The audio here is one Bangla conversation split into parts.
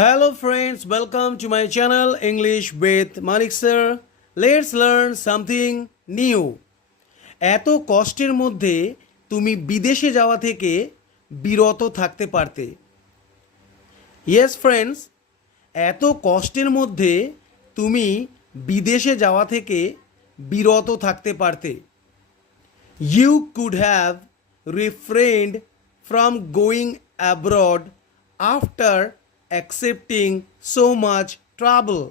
Hello friends, welcome to my channel English with Manik sir. Let's learn something new. এত কষ্টের মধ্যে তুমি বিদেশে যাওয়া থেকে বিরত থাকতে পারতে ইয়েস ফ্রেন্ডস এত কষ্টের মধ্যে তুমি বিদেশে যাওয়া থেকে বিরত থাকতে পারতে you could have refrained from going abroad after accepting so much trouble.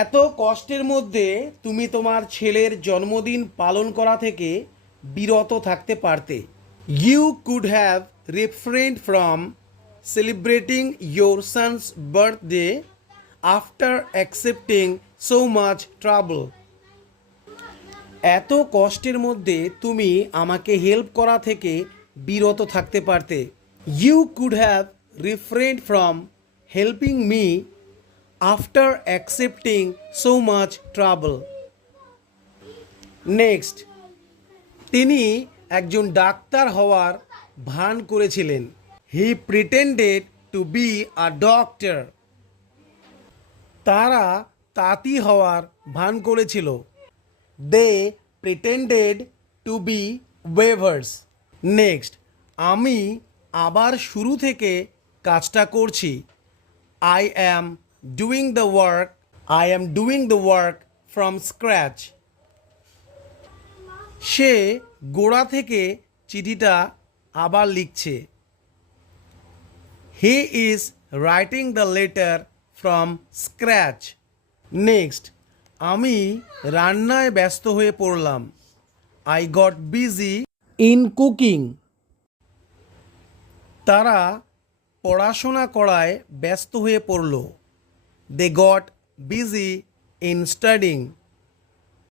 এত কষ্টের মধ্যে তুমি তোমার ছেলের জন্মদিন পালন করা থেকে বিরত থাকতে পারতে। You could have refrained from celebrating your son's birthday after accepting so much trouble এত কষ্টের মধ্যে তুমি আমাকে হেল্প করা থেকে বিরত থাকতে পারতে। You could have refrained from helping me after accepting so much trouble next তিনি একজন ডাক্তার হওয়ার ভান করেছিলেন। He pretended to be a doctor তারা তাঁতি হওয়ার ভান করেছিল। They pretended to be weavers next আমি আবার শুরু থেকে কাজটা করছি। I am doing the work I am doing the work from scratch সে গোড়া থেকে চিঠিটা আবার লিখছে। He is writing the letter from scratch next আমি রান্নায় ব্যস্ত হয়ে পড়লাম। I got busy in cooking তারা পড়াশোনা করায় ব্যস্ত হয়ে পড়ল। They got busy in studying